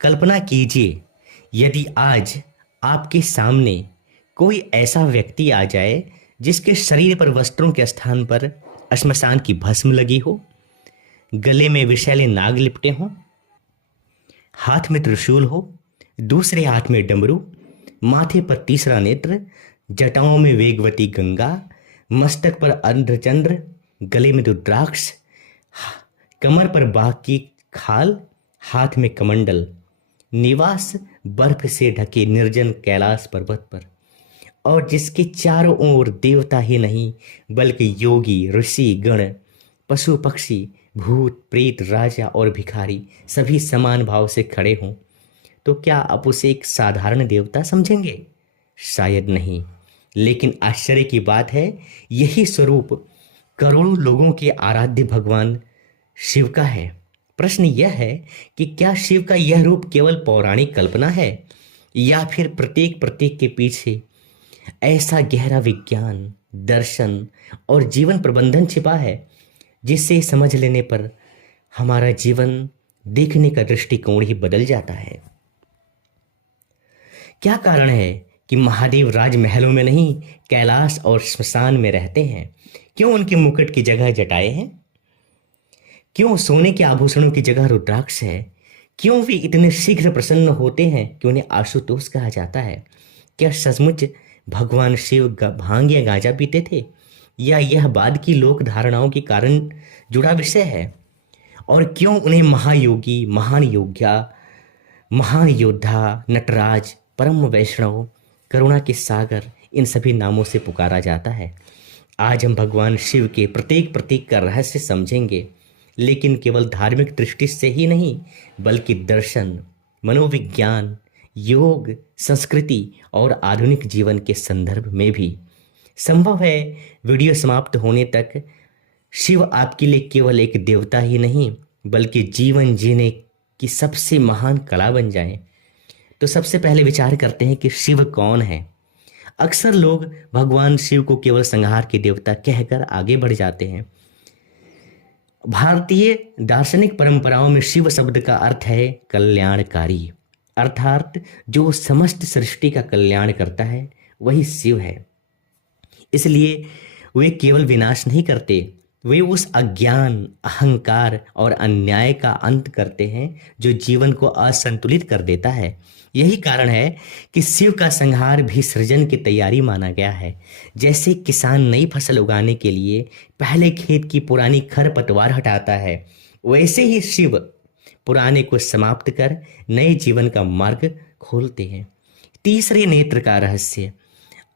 कल्पना कीजिए, यदि आज आपके सामने कोई ऐसा व्यक्ति आ जाए जिसके शरीर पर वस्त्रों के स्थान पर श्मशान की भस्म लगी हो, गले में विषैले नाग लिपटे हों, हाथ में त्रिशूल हो, दूसरे हाथ में डमरू, माथे पर तीसरा नेत्र, जटाओं में वेगवती गंगा, मस्तक पर अर्धचंद्र, गले में रुद्राक्ष, कमर पर बाघ की खाल, हाथ में कमंडल, निवास बर्फ से ढके निर्जन कैलाश पर्वत पर, और जिसके चारों ओर देवता ही नहीं बल्कि योगी, ऋषि गण, पशु पक्षी, भूत प्रेत, राजा और भिखारी सभी समान भाव से खड़े हों, तो क्या आप उसे एक साधारण देवता समझेंगे? शायद नहीं। लेकिन आश्चर्य की बात है, यही स्वरूप करोड़ों लोगों के आराध्य भगवान शिव का है। प्रश्न यह है कि क्या शिव का यह रूप केवल पौराणिक कल्पना है, या फिर प्रत्येक प्रतीक के पीछे ऐसा गहरा विज्ञान, दर्शन और जीवन प्रबंधन छिपा है जिसे समझ लेने पर हमारा जीवन देखने का दृष्टिकोण ही बदल जाता है। क्या कारण है कि महादेव राजमहलों में नहीं, कैलाश और श्मशान में रहते हैं? क्यों उनके मुकुट की जगह जटाएं हैं? क्यों सोने के आभूषणों की जगह रुद्राक्ष है? क्यों वे इतने शीघ्र प्रसन्न होते हैं कि उन्हें आशुतोष कहा जाता है? क्या सचमुच भगवान शिव भांग या गांजा पीते थे, या यह बाद की लोक धारणाओं के कारण जुड़ा विषय है? और क्यों उन्हें महायोगी, महान योद्धा, महान योद्धा, नटराज, परम वैष्णव, करुणा के सागर, इन सभी नामों से पुकारा जाता है? आज हम भगवान शिव के प्रत्येक प्रतीक का रहस्य समझेंगे, लेकिन केवल धार्मिक दृष्टि से ही नहीं बल्कि दर्शन, मनोविज्ञान, योग, संस्कृति और आधुनिक जीवन के संदर्भ में भी। संभव है वीडियो समाप्त होने तक शिव आपके लिए केवल एक देवता ही नहीं बल्कि जीवन जीने की सबसे महान कला बन जाए। तो सबसे पहले विचार करते हैं कि शिव कौन है। अक्सर लोग भगवान शिव को केवल संहार के देवता कहकर आगे बढ़ जाते हैं। भारतीय दार्शनिक परंपराओं में शिव शब्द का अर्थ है कल्याणकारी, अर्थात जो समस्त सृष्टि का कल्याण करता है वही शिव है। इसलिए वे केवल विनाश नहीं करते, वे उस अज्ञान, अहंकार और अन्याय का अंत करते हैं जो जीवन को असंतुलित कर देता है। यही कारण है कि शिव का संहार भी सृजन की तैयारी माना गया है। जैसे किसान नई फसल उगाने के लिए पहले खेत की पुरानी खरपतवार हटाता है, वैसे ही शिव पुराने को समाप्त कर नए जीवन का मार्ग खोलते हैं। तीसरे नेत्र का रहस्य।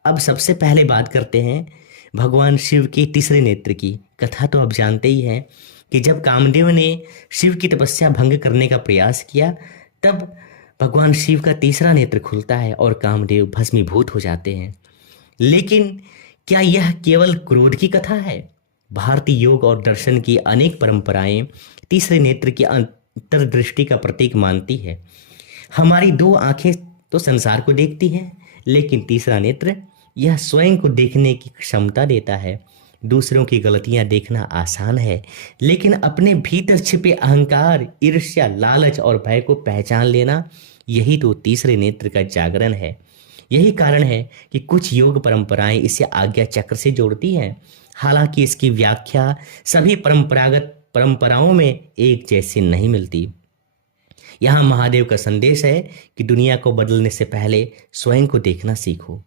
अब सबसे पहले बात करते हैं भगवान शिव के तीसरे नेत्र की। कथा तो आप जानते ही हैं कि जब कामदेव ने शिव की तपस्या भंग करने का प्रयास किया, तब भगवान शिव का तीसरा नेत्र खुलता है और कामदेव भस्मीभूत हो जाते हैं। लेकिन क्या यह केवल क्रोध की कथा है? भारतीय योग और दर्शन की अनेक परंपराएं तीसरे नेत्र की अंतर्दृष्टि का प्रतीक मानती है। हमारी दो आंखें तो संसार को देखती हैं, लेकिन तीसरा नेत्र यह स्वयं को देखने की क्षमता देता है। दूसरों की गलतियां देखना आसान है, लेकिन अपने भीतर छिपे अहंकार, ईर्ष्या, लालच और भय को पहचान लेना, यही तो तीसरे नेत्र का जागरण है। यही कारण है कि कुछ योग परंपराएं इसे आज्ञा चक्र से जोड़ती हैं। हालांकि इसकी व्याख्या सभी परंपरागत परंपराओं में एक जैसी नहीं मिलती। यहाँ महादेव का संदेश है कि दुनिया को बदलने से पहले स्वयं को देखना सीखो।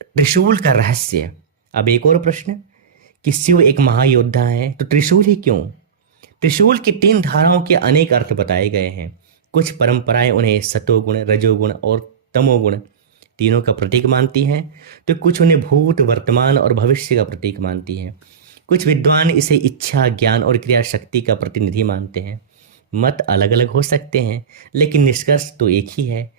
त्रिशूल का रहस्य। अब एक और प्रश्न कि शिव एक महायोद्धा है तो त्रिशूल ही क्यों? त्रिशूल की 3 धाराओं के अनेक अर्थ बताए गए हैं। कुछ परंपराएं उन्हें सतोगुण, रजोगुण और तमोगुण तीनों का प्रतीक मानती हैं, तो कुछ उन्हें भूत, वर्तमान और भविष्य का प्रतीक मानती हैं। कुछ विद्वान इसे इच्छा, ज्ञान और क्रिया शक्ति का प्रतिनिधि मानते हैं। मत अलग अलग हो सकते हैं, लेकिन निष्कर्ष तो एक ही है।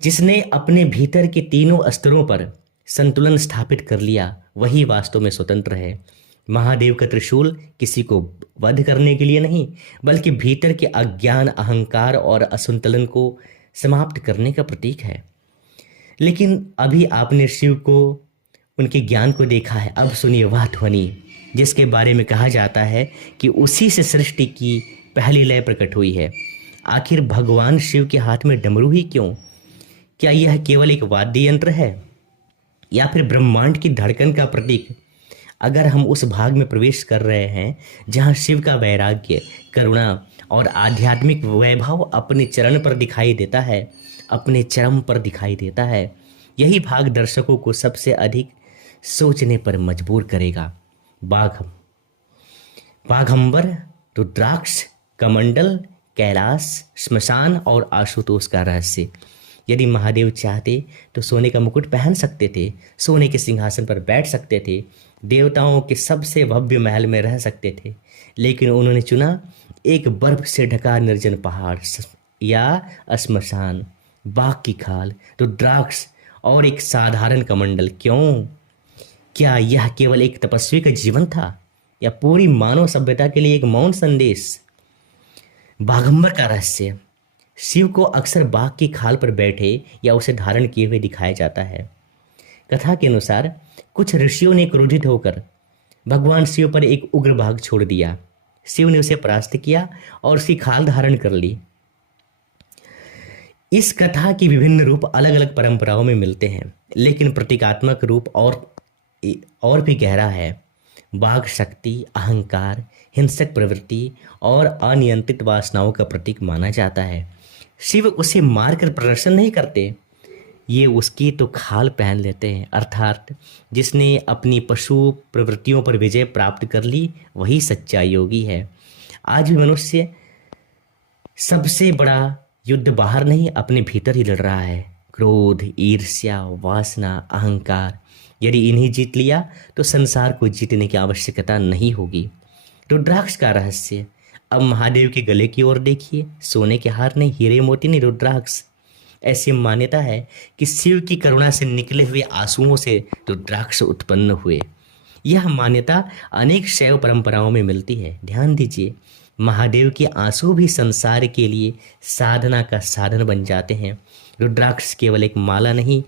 जिसने अपने भीतर के तीनों स्तरों पर संतुलन स्थापित कर लिया, वही वास्तव में स्वतंत्र है। महादेव का त्रिशूल किसी को वध करने के लिए नहीं, बल्कि भीतर के अज्ञान, अहंकार और असंतुलन को समाप्त करने का प्रतीक है। लेकिन अभी आपने शिव को, उनके ज्ञान को देखा है। अब सुनिए वह ध्वनि जिसके बारे में कहा जाता है कि उसी से सृष्टि की पहली लय प्रकट हुई है। आखिर भगवान शिव के हाथ में डमरू ही क्यों? क्या यह केवल एक वाद्य यंत्र है या फिर ब्रह्मांड की धड़कन का प्रतीक? अगर हम उस भाग में प्रवेश कर रहे हैं जहां शिव का वैराग्य, करुणा और आध्यात्मिक वैभव अपने चरण पर दिखाई देता है, अपने चरम पर दिखाई देता है, यही भाग दर्शकों को सबसे अधिक सोचने पर मजबूर करेगा। बाघंबर, रुद्राक्ष, कमंडल, कैलाश, श्मशान और आशुतोष का रहस्य। यदि महादेव चाहते तो सोने का मुकुट पहन सकते थे, सोने के सिंहासन पर बैठ सकते थे, देवताओं के सबसे भव्य महल में रह सकते थे, लेकिन उन्होंने चुना एक बर्फ से ढका निर्जन पहाड़ या श्मशान, बाघ की खाल, रुद्राक्ष और एक साधारण कमंडल। क्यों? क्या यह केवल एक तपस्वी का जीवन था या पूरी मानव सभ्यता के लिए एक मौन संदेश? बाघंबर का रहस्य। शिव को अक्सर बाघ की खाल पर बैठे या उसे धारण किए हुए दिखाया जाता है। कथा के अनुसार कुछ ऋषियों ने क्रोधित होकर भगवान शिव पर एक उग्र बाघ छोड़ दिया। शिव ने उसे परास्त किया और उसकी खाल धारण कर ली। इस कथा के विभिन्न रूप अलग अलग परंपराओं में मिलते हैं, लेकिन प्रतीकात्मक रूप और भी गहरा है। बाघ शक्ति, अहंकार, हिंसक प्रवृत्ति और अनियंत्रित वासनाओं का प्रतीक माना जाता है। शिव उसे मारकर प्रदर्शन नहीं करते, ये उसकी तो खाल पहन लेते हैं। अर्थात जिसने अपनी पशु प्रवृत्तियों पर विजय प्राप्त कर ली वही सच्चा योगी है। आज भी मनुष्य सबसे बड़ा युद्ध बाहर नहीं, अपने भीतर ही लड़ रहा है। क्रोध, ईर्ष्या, वासना, अहंकार, यदि इन्हें जीत लिया तो संसार को जीतने की आवश्यकता नहीं होगी। रुद्राक्ष का रहस्य। अब महादेव के गले की ओर देखिए, सोने के हार नहीं, हीरे मोती नहीं, रुद्राक्ष। ऐसी मान्यता है कि शिव की करुणा से निकले हुए आंसुओं से रुद्राक्ष उत्पन्न हुए। यह मान्यता अनेक शैव परंपराओं में मिलती है। ध्यान दीजिए, महादेव के आंसू भी संसार के लिए साधना का साधन बन जाते हैं। रुद्राक्ष केवल एक माला नहीं,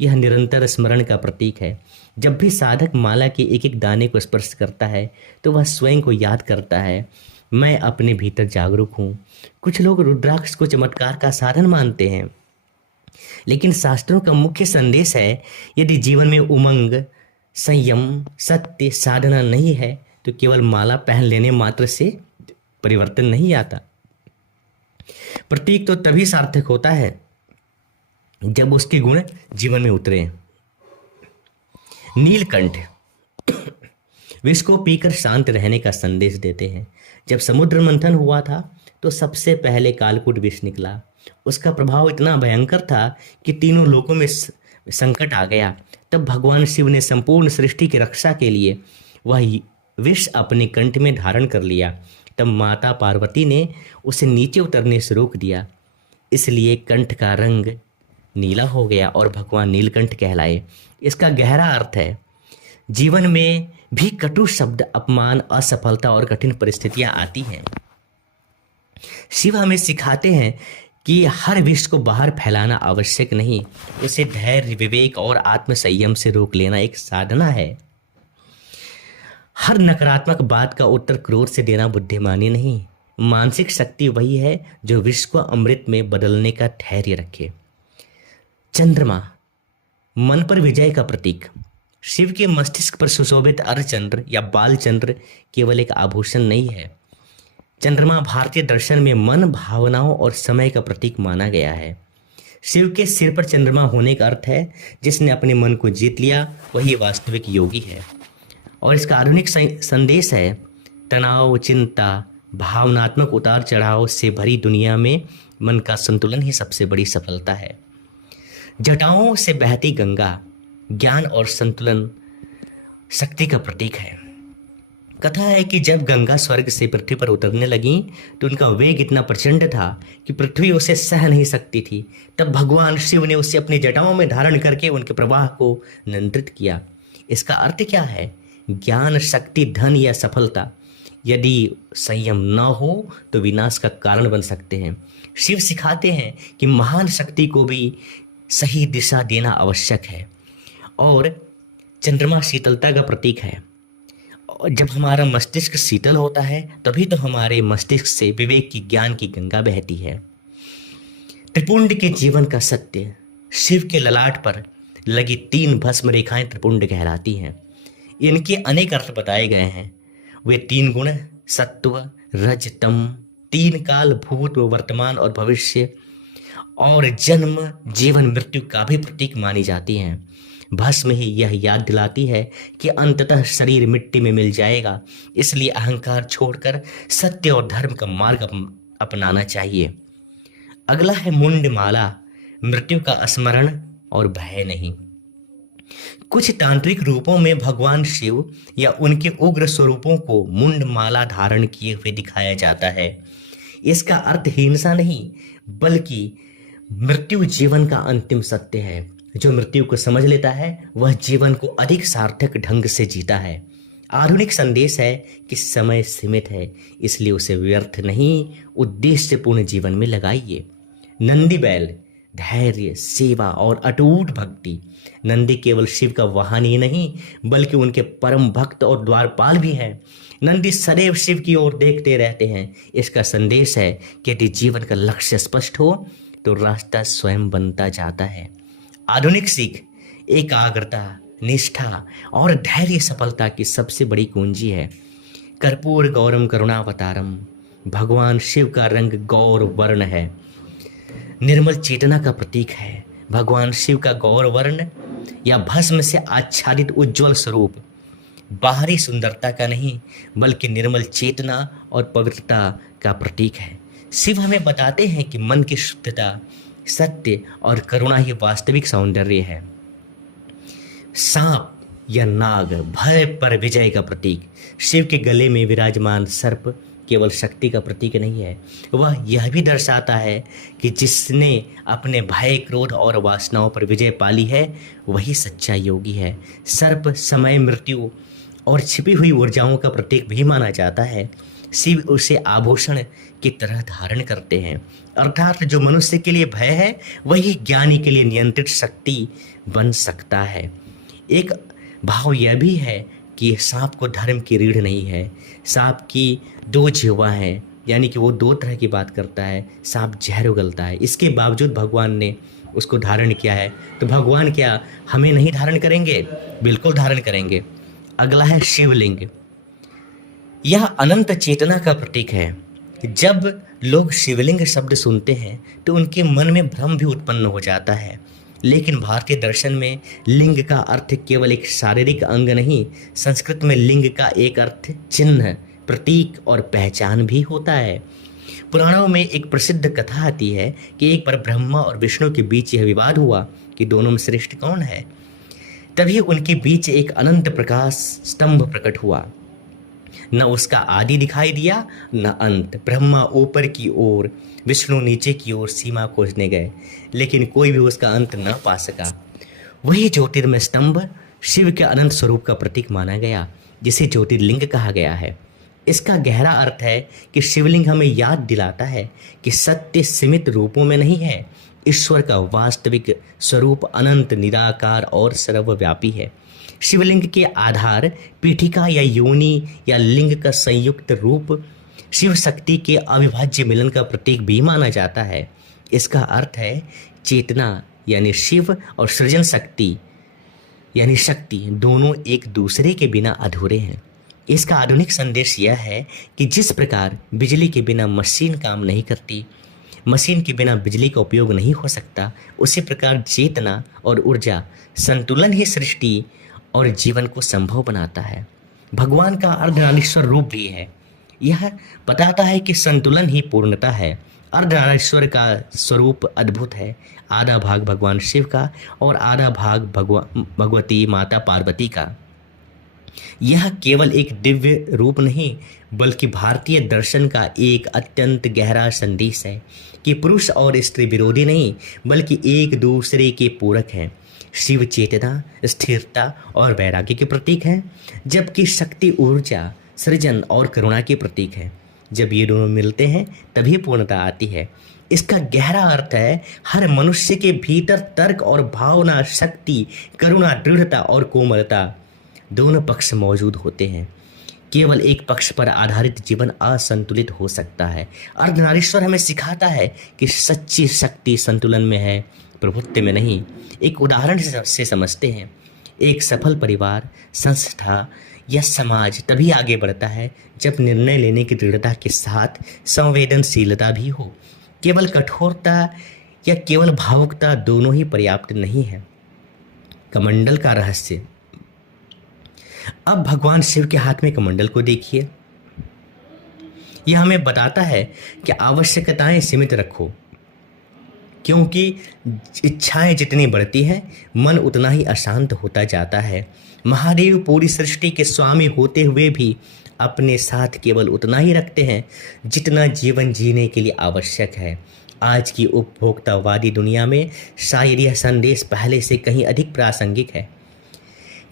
यह निरंतर स्मरण का प्रतीक है। जब भी साधक माला के एक एक दाने को स्पर्श करता है तो वह स्वयं को याद करता है, मैं अपने भीतर जागरूक हूँ। कुछ लोग रुद्राक्ष को चमत्कार का साधन मानते हैं, लेकिन शास्त्रों का मुख्य संदेश है, यदि जीवन में उमंग, संयम, सत्य, साधना नहीं है तो केवल माला पहन लेने मात्र से परिवर्तन नहीं आता। प्रतीक तो तभी सार्थक होता है जब उसके गुण जीवन में उतरे। नीलकंठ विष को पीकर शांत रहने का संदेश देते हैं। जब समुद्र मंथन हुआ था तो सबसे पहले कालकूट विष निकला। उसका प्रभाव इतना भयंकर था कि तीनों लोकों में संकट आ गया। तब भगवान शिव ने संपूर्ण सृष्टि की रक्षा के लिए वह विष अपने कंठ में धारण कर लिया। तब माता पार्वती ने उसे नीचे उतरने से रोक दिया, इसलिए कंठ का रंग नीला हो गया और भगवान नीलकंठ कहलाए। इसका गहरा अर्थ है, जीवन में भी कटु शब्द, अपमान, असफलता और कठिन परिस्थितियां आती हैं। शिव हमें सिखाते हैं कि हर विष को बाहर फैलाना आवश्यक नहीं, उसे धैर्य, विवेक और आत्म संयम से रोक लेना एक साधना है। हर नकारात्मक बात का उत्तर क्रोध से देना बुद्धिमानी नहीं, मानसिक शक्ति वही है जो विष को अमृत में बदलने का धैर्य रखे। चंद्रमा, मन पर विजय का प्रतीक। शिव के मस्तिष्क पर सुशोभित अर्धचंद्र या बालचंद्र केवल एक आभूषण नहीं है। चंद्रमा भारतीय दर्शन में मन, भावनाओं और समय का प्रतीक माना गया है। शिव के सिर पर चंद्रमा होने का अर्थ है, जिसने अपने मन को जीत लिया वही वास्तविक योगी है। और इसका आधुनिक संदेश है, तनाव, चिंता, भावनात्मक उतार चढ़ाव से भरी दुनिया में मन का संतुलन ही सबसे बड़ी सफलता है। जटाओं से बहती गंगा ज्ञान और संतुलन शक्ति का प्रतीक है। कथा है कि जब गंगा स्वर्ग से पृथ्वी पर उतरने लगी तो उनका वेग इतना प्रचंड था कि पृथ्वी उसे सह नहीं सकती थी। तब भगवान शिव ने उसे अपनी जटाओं में धारण करके उनके प्रवाह को नियंत्रित किया। इसका अर्थ क्या है? ज्ञान, शक्ति, धन या सफलता यदि संयम न हो तो विनाश का कारण बन सकते हैं। शिव सिखाते हैं कि महान शक्ति को भी सही दिशा देना आवश्यक है। और चंद्रमा शीतलता का प्रतीक है। और जब हमारा मस्तिष्क शीतल होता है तभी तो हमारे मस्तिष्क से विवेक की, ज्ञान की गंगा बहती है। त्रिपुंड के जीवन का सत्य। शिव के ललाट पर लगी 3 भस्म रेखाएं त्रिपुंड कहलाती हैं। इनके अनेक अर्थ बताए गए हैं। वे 3 गुण सत्व रज तम, 3 काल भूत वर्तमान और भविष्य और जन्म जीवन मृत्यु का भी प्रतीक मानी जाती हैं। भस्म ही यह याद दिलाती है कि अंततः शरीर मिट्टी में मिल जाएगा, इसलिए अहंकार छोड़कर सत्य और धर्म का मार्ग अपनाना चाहिए। अगला है मुंडमाला, मृत्यु का स्मरण और भय नहीं। कुछ तांत्रिक रूपों में भगवान शिव या उनके उग्र स्वरूपों को मुंडमाला धारण किए हुए दिखाया जाता है। इसका अर्थ हिंसा नहीं, बल्कि मृत्यु जीवन का अंतिम सत्य है। जो मृत्यु को समझ लेता है वह जीवन को अधिक सार्थक ढंग से जीता है। आधुनिक संदेश है कि समय सीमित है, इसलिए उसे व्यर्थ नहीं उद्देश्यपूर्ण जीवन में लगाइए। नंदी बैल, धैर्य, सेवा और अटूट भक्ति। नंदी केवल शिव का वाहन ही नहीं बल्कि उनके परम भक्त और द्वारपाल भी हैं। नंदी सदैव शिव की ओर देखते रहते हैं। इसका संदेश है कि यदि जीवन का लक्ष्य स्पष्ट हो तो रास्ता स्वयं बनता जाता है। आधुनिक सीख एकाग्रता, निष्ठा और धैर्य सफलता की सबसे बड़ी कुंजी है। कर्पूर गौरम करुणावतारम, भगवान शिव का रंग गौर वर्ण है, निर्मल चेतना का प्रतीक है। भगवान शिव का गौर वर्ण या भस्म से आच्छादित उज्जवल स्वरूप बाहरी सुंदरता का नहीं बल्कि निर्मल चेतना और पवित्रता का प्रतीक है। शिव हमें बताते हैं कि मन की शुद्धता, सत्य और करुणा ही वास्तविक सौंदर्य है। सांप या नाग, भय पर विजय का प्रतीक। शिव के गले में विराजमान सर्प केवल शक्ति का प्रतीक नहीं है, वह यह भी दर्शाता है कि जिसने अपने भय, क्रोध और वासनाओं पर विजय पाली है वही सच्चा योगी है। सर्प समय, मृत्यु और छिपी हुई ऊर्जाओं का प्रतीक भी माना जाता है। शिव उसे आभूषण की तरह धारण करते हैं, अर्थात जो मनुष्य के लिए भय है वही ज्ञानी के लिए नियंत्रित शक्ति बन सकता है। एक भाव यह भी है कि सांप को धर्म की रीढ़ नहीं है। सांप की 2 जिह्वा हैं, यानी कि वो 2 तरह की बात करता है। सांप जहर उगलता है, इसके बावजूद भगवान ने उसको धारण किया है। तो भगवान क्या हमें नहीं धारण करेंगे? बिल्कुल धारण करेंगे। अगला है शिवलिंग। यह अनंत चेतना का प्रतीक है। जब लोग शिवलिंग शब्द सुनते हैं तो उनके मन में भ्रम भी उत्पन्न हो जाता है, लेकिन भारतीय दर्शन में लिंग का अर्थ केवल एक शारीरिक अंग नहीं, संस्कृत में लिंग का एक अर्थ चिन्ह, प्रतीक और पहचान भी होता है। पुराणों में एक प्रसिद्ध कथा आती है कि एक बार ब्रह्मा और विष्णु के बीच यह विवाद हुआ कि दोनों में श्रेष्ठ कौन है। तभी उनके बीच एक अनंत प्रकाश स्तंभ प्रकट हुआ, न उसका आदि दिखाई दिया न अंत। ब्रह्मा ऊपर की ओर, विष्णु नीचे की ओर सीमा खोजने गए, लेकिन कोई भी उसका अंत न पा सका। वही ज्योतिर्मय स्तंभ शिव के अनंत स्वरूप का प्रतीक माना गया, जिसे ज्योतिर्लिंग कहा गया है। इसका गहरा अर्थ है कि शिवलिंग हमें याद दिलाता है कि सत्य सीमित रूपों में नहीं है, ईश्वर का वास्तविक स्वरूप अनंत, निराकार और सर्वव्यापी है। शिवलिंग के आधार, पीठिका या योनि या लिंग का संयुक्त रूप शिव शक्ति के अविभाज्य मिलन का प्रतीक भी माना जाता है। इसका अर्थ है चेतना यानी शिव और सृजन शक्ति यानी शक्ति दोनों एक दूसरे के बिना अधूरे हैं। इसका आधुनिक संदेश यह है कि जिस प्रकार बिजली के बिना मशीन काम नहीं करती, मशीन के बिना बिजली का उपयोग नहीं हो सकता, उसी प्रकार चेतना और ऊर्जा संतुलन ही सृष्टि और जीवन को संभव बनाता है। भगवान का अर्धनारीश्वर रूप भी है। यह बताता है कि संतुलन ही पूर्णता है। अर्धनारीश्वर का स्वरूप अद्भुत है। आधा भाग भगवान शिव का और आधा भाग भगवती माता पार्वती का। यह केवल एक दिव्य रूप नहीं बल्कि भारतीय दर्शन का एक अत्यंत गहरा संदेश है कि पुरुष और स्त्री विरोधी नहीं बल्कि एक दूसरे के पूरक हैं। शिव चेतना, स्थिरता और वैराग्य के प्रतीक है, जबकि शक्ति ऊर्जा, सृजन और करुणा के प्रतीक है। जब ये दोनों मिलते हैं तभी पूर्णता आती है। इसका गहरा अर्थ है हर मनुष्य के भीतर तर्क और भावना, शक्ति, करुणा, दृढ़ता और कोमलता दोनों पक्ष मौजूद होते हैं। केवल एक पक्ष पर आधारित जीवन असंतुलित हो सकता है। अर्धनारीश्वर हमें सिखाता है कि सच्ची शक्ति संतुलन में है, प्रभुत्व में नहीं। एक उदाहरण से समझते हैं। एक सफल परिवार, संस्था या समाज तभी आगे बढ़ता है जब निर्णय लेने की दृढ़ता के साथ संवेदनशीलता भी हो। केवल कठोरता या केवल भावुकता दोनों ही पर्याप्त नहीं है। कमंडल का रहस्य। अब भगवान शिव के हाथ में कमंडल को देखिए। यह हमें बताता है कि आवश्यकताएं सीमित रखो, क्योंकि इच्छाएं जितनी बढ़ती हैं मन उतना ही अशांत होता जाता है। महादेव पूरी सृष्टि के स्वामी होते हुए भी अपने साथ केवल उतना ही रखते हैं जितना जीवन जीने के लिए आवश्यक है। आज की उपभोक्तावादी दुनिया में शायद यह संदेश पहले से कहीं अधिक प्रासंगिक है।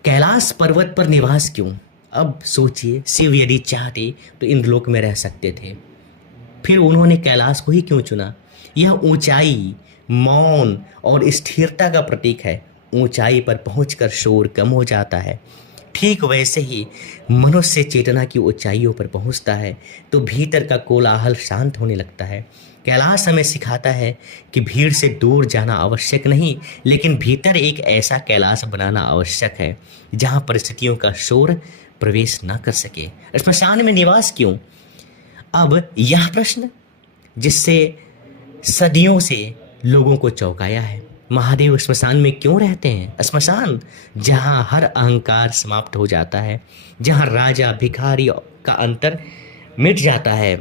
कैलाश पर्वत पर निवास क्यों? अब सोचिए, शिव यदि चाहते तो इंद्रलोक में रह सकते थे, फिर उन्होंने कैलाश को ही क्यों चुना? यह ऊंचाई, मौन और स्थिरता का प्रतीक है। ऊंचाई पर पहुंचकर शोर कम हो जाता है। ठीक वैसे ही मनुष्य चेतना की ऊंचाइयों पर पहुंचता है तो भीतर का कोलाहल शांत होने लगता है। कैलाश हमें सिखाता है कि भीड़ से दूर जाना आवश्यक नहीं, लेकिन भीतर एक ऐसा कैलाश बनाना आवश्यक है जहां परिस्थितियों का शोर प्रवेश न कर सके। श्मशान में निवास क्यों? अब यह प्रश्न जिससे सदियों से लोगों को चौंकाया है। महादेव श्मशान में क्यों रहते हैं? श्मशान जहां हर अहंकार समाप्त हो जाता है, जहां राजा भिखारी का अंतर मिट जाता है,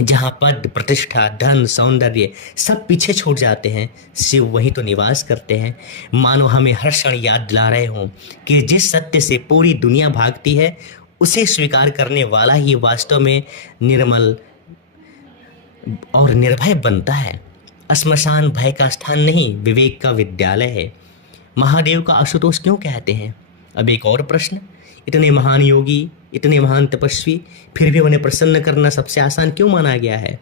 जहां पद, प्रतिष्ठा, धन, सौंदर्य सब पीछे छूट जाते हैं, शिव वहीं तो निवास करते हैं। मानो हमें हर क्षण याद दिला रहे हों कि जिस सत्य से पूरी दुनिया भागती है उसे स्वीकार करने वाला ही वास्तव में निर्मल और निर्भय बनता है। श्मशान भय का स्थान नहीं, विवेक का विद्यालय है। महादेव का आशुतोष क्यों कहते हैं? अब एक और प्रश्न। इतने महान योगी, इतने महान तपस्वी, फिर भी उन्हें प्रसन्न करना सबसे आसान क्यों माना गया है?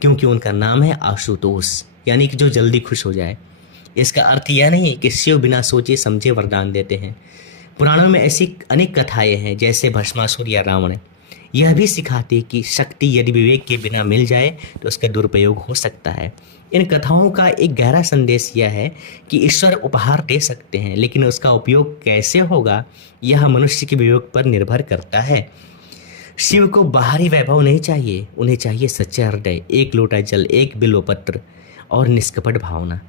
क्योंकि उनका नाम है आशुतोष, यानी कि जो जल्दी खुश हो जाए। इसका अर्थ यह नहीं कि शिव बिना सोचे समझे वरदान देते हैं। पुराणों में ऐसी अनेक कथाएं हैं, जैसे भस्मासुर या रावण। यह भी सिखाती कि शक्ति यदि विवेक के बिना मिल जाए तो उसका दुरुपयोग हो सकता है। इन कथाओं का एक गहरा संदेश यह है कि ईश्वर उपहार दे सकते हैं, लेकिन उसका उपयोग कैसे होगा यह मनुष्य के विवेक पर निर्भर करता है। शिव को बाहरी वैभव नहीं चाहिए, उन्हें चाहिए सच्चा हृदय, एक लोटा जल, एक बिल्वपत्र और निष्कपट भावना।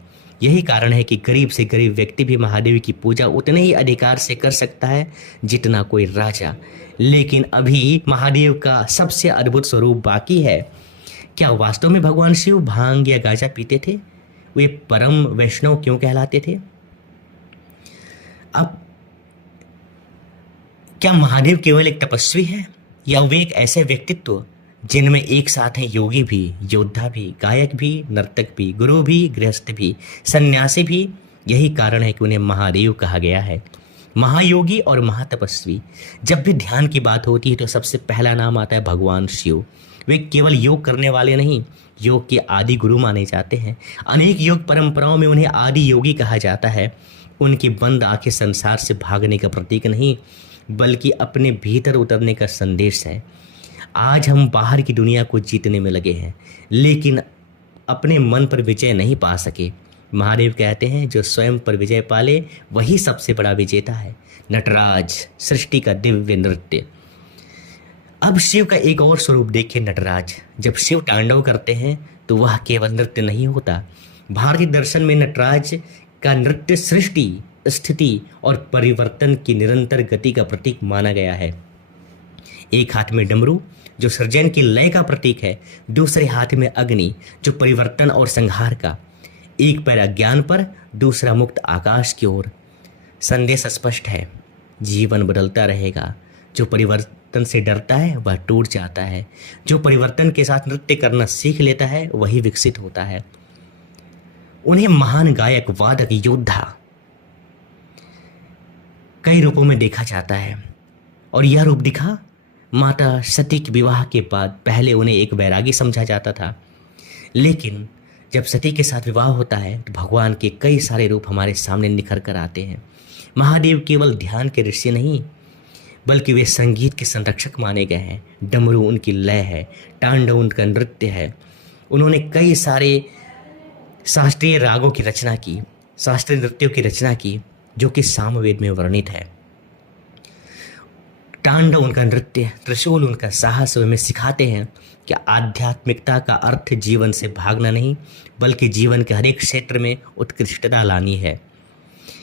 यही कारण है कि गरीब से गरीब व्यक्ति भी महादेव की पूजा उतने ही अधिकार से कर सकता है जितना कोई राजा। लेकिन अभी महादेव का सबसे अद्भुत स्वरूप बाकी है। क्या वास्तव में भगवान शिव भांग या गांजा पीते थे? वे परम वैष्णव क्यों कहलाते थे? अब क्या महादेव केवल एक तपस्वी है, या वे एक ऐसे व्यक्तित्व जिनमें एक साथ हैं योगी भी, योद्धा भी, गायक भी, नर्तक भी, गुरु भी, गृहस्थ भी, सन्यासी भी? यही कारण है कि उन्हें महादेव कहा गया है। महायोगी और महातपस्वी। जब भी ध्यान की बात होती है तो सबसे पहला नाम आता है भगवान शिव। वे केवल योग करने वाले नहीं, योग के आदि गुरु माने जाते हैं। अनेक योग परंपराओं में उन्हें आदि योगी कहा जाता है। उनकी बंद आंखें संसार से भागने का प्रतीक नहीं, बल्कि अपने भीतर उतरने का संदेश है। आज हम बाहर की दुनिया को जीतने में लगे हैं, लेकिन अपने मन पर विजय नहीं पा सके। महादेव कहते हैं जो स्वयं पर विजय पाले वही सबसे बड़ा विजेता है। नटराज, सृष्टि का दिव्य नृत्य। अब शिव का एक और स्वरूप देखिए, नटराज। जब शिव तांडव करते हैं तो वह केवल नृत्य नहीं होता। भारतीय दर्शन में नटराज का नृत्य सृष्टि, स्थिति और परिवर्तन की निरंतर गति का प्रतीक माना गया है। एक हाथ में डमरू जो सृजन की लय का प्रतीक है, दूसरे हाथ में अग्नि जो परिवर्तन और संहार का। एक पैर अज्ञान पर, दूसरा मुक्त आकाश की ओर। संदेश स्पष्ट है, जीवन बदलता रहेगा। जो परिवर्तन से डरता है वह टूट जाता है, जो परिवर्तन के साथ नृत्य करना सीख लेता है वही विकसित होता है। उन्हें महान गायक, वादक, योद्धा कई रूपों में देखा जाता है, और यह रूप दिखा माता सती के विवाह के बाद। पहले उन्हें एक बैरागी समझा जाता था, लेकिन जब सती के साथ विवाह होता है तो भगवान के कई सारे रूप हमारे सामने निखर कर आते हैं। महादेव केवल ध्यान के ऋषि नहीं, बल्कि वे संगीत के संरक्षक माने गए हैं। डमरू उनकी लय है, तांडव उनका नृत्य है। उन्होंने कई सारे शास्त्रीय रागों की रचना की, शास्त्रीय नृत्यों की रचना की, जो कि सामवेद में वर्णित है। तांडव उनका नृत्य, त्रिशूल उनका साहस, वे हमें सिखाते हैं कि आध्यात्मिकता का अर्थ जीवन से भागना नहीं, बल्कि जीवन के हर एक क्षेत्र में उत्कृष्टता लानी है।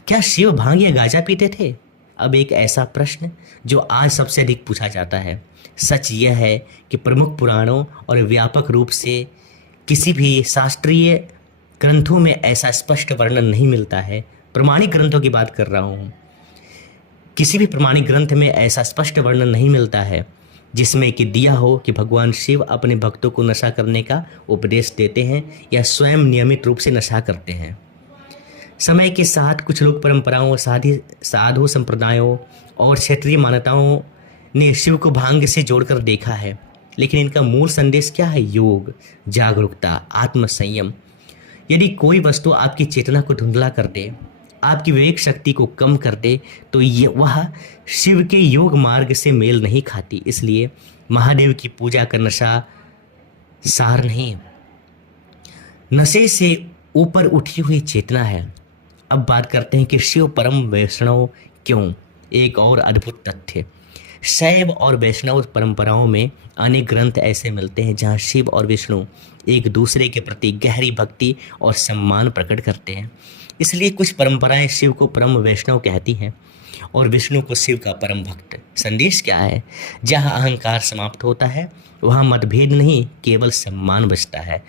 क्या शिव भांग या गांजा पीते थे? अब एक ऐसा प्रश्न जो आज सबसे अधिक पूछा जाता है। सच यह है कि प्रमुख पुराणों और व्यापक रूप से किसी भी शास्त्रीय ग्रंथों में ऐसा स्पष्ट वर्णन नहीं मिलता है। प्रमाणिक ग्रंथों की बात कर रहा हूँ। किसी भी प्रमाणिक ग्रंथ में ऐसा स्पष्ट वर्णन नहीं मिलता है जिसमें कि दिया हो कि भगवान शिव अपने भक्तों को नशा करने का उपदेश देते हैं या स्वयं नियमित रूप से नशा करते हैं। समय के साथ कुछ लोग परंपराओं, साधु संप्रदायों और क्षेत्रीय मान्यताओं ने शिव को भांग से जोड़कर देखा है, लेकिन इनका मूल संदेश क्या है? योग, जागरूकता, आत्मसंयम। यदि कोई वस्तु आपकी चेतना को धुंधला कर दे, आपकी विवेक शक्ति को कम कर दे, तो वह शिव के योग मार्ग से मेल नहीं खाती। इसलिए महादेव की पूजा का नशा सार नहीं, नशे से ऊपर उठी हुई चेतना है। अब बात करते हैं कि शिव परम वैष्णव क्यों। एक और अद्भुत तथ्य, शैव और वैष्णव परंपराओं में अनेक ग्रंथ ऐसे मिलते हैं जहां शिव और विष्णु एक दूसरे के प्रति गहरी भक्ति और सम्मान प्रकट करते हैं। इसलिए कुछ परंपराएं शिव को परम वैष्णव कहती हैं और विष्णु को शिव का परम भक्त। संदेश क्या है? जहां अहंकार समाप्त होता है वहां मतभेद नहीं, केवल सम्मान बचता है।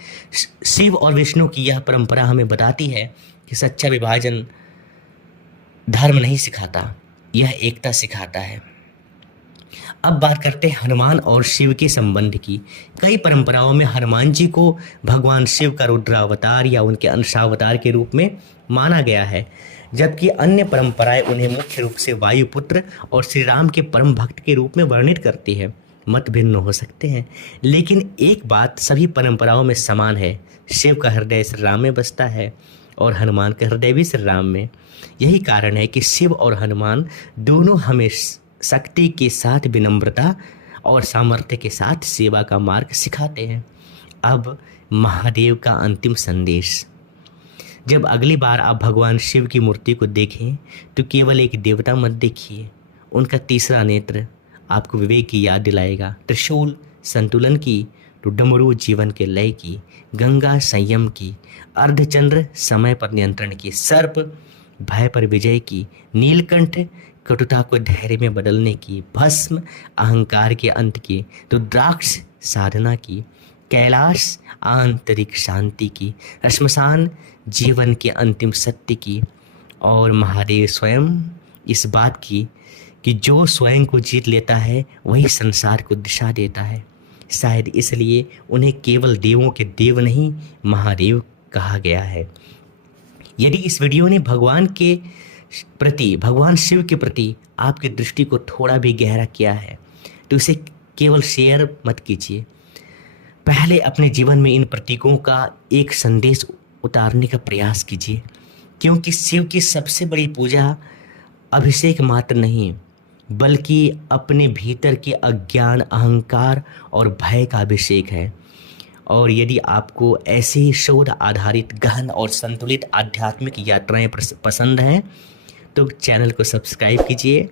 शिव और विष्णु की यह परंपरा हमें बताती है कि सच्चा विभाजन धर्म नहीं सिखाता, यह एकता सिखाता है। अब बात करते हैं हनुमान और शिव के संबंध की। कई परंपराओं में हनुमान जी को भगवान शिव का रुद्रावतार या उनके अंशावतार के रूप में माना गया है, जबकि अन्य परंपराएं उन्हें मुख्य रूप से वायुपुत्र और श्री राम के परम भक्त के रूप में वर्णित करती है। मत भिन्न हो सकते हैं, लेकिन एक बात सभी परंपराओं में समान है, शिव का हृदय श्री राम में बसता है और हनुमान का हृदय भी श्री राम में। यही कारण है कि शिव और हनुमान दोनों हमें शक्ति के साथ विनम्रता और सामर्थ्य के साथ सेवा का मार्ग सिखाते हैं। अब महादेव का अंतिम संदेश। जब अगली बार आप भगवान शिव की मूर्ति को देखें तो केवल एक देवता मत देखिए, उनका तीसरा नेत्र आपको विवेक की याद दिलाएगा, त्रिशूल संतुलन की, तो डमरू जीवन के लय की, गंगा संयम की, अर्धचंद्र समय पर नियंत्रण की, सर्प भय पर विजय की, नीलकंठ कटुता को धैर्य में बदलने की, भस्म अहंकार के अंत की, तो रुद्राक्ष साधना की, कैलाश आंतरिक शांति की, श्मशान जीवन के अंतिम सत्य की, और महादेव स्वयं इस बात की कि जो स्वयं को जीत लेता है वही संसार को दिशा देता है। शायद इसलिए उन्हें केवल देवों के देव नहीं, महादेव कहा गया है। यदि इस वीडियो ने भगवान शिव के प्रति आपकी दृष्टि को थोड़ा भी गहरा किया है तो इसे केवल शेयर मत कीजिए, पहले अपने जीवन में इन प्रतीकों का एक संदेश उतारने का प्रयास कीजिए, क्योंकि शिव की सबसे बड़ी पूजा अभिषेक मात्र नहीं, बल्कि अपने भीतर के अज्ञान, अहंकार और भय का अभिषेक है। और यदि आपको ऐसे ही शोध आधारित गहन और संतुलित आध्यात्मिक यात्राएं पसंद हैं तो चैनल को सब्सक्राइब कीजिए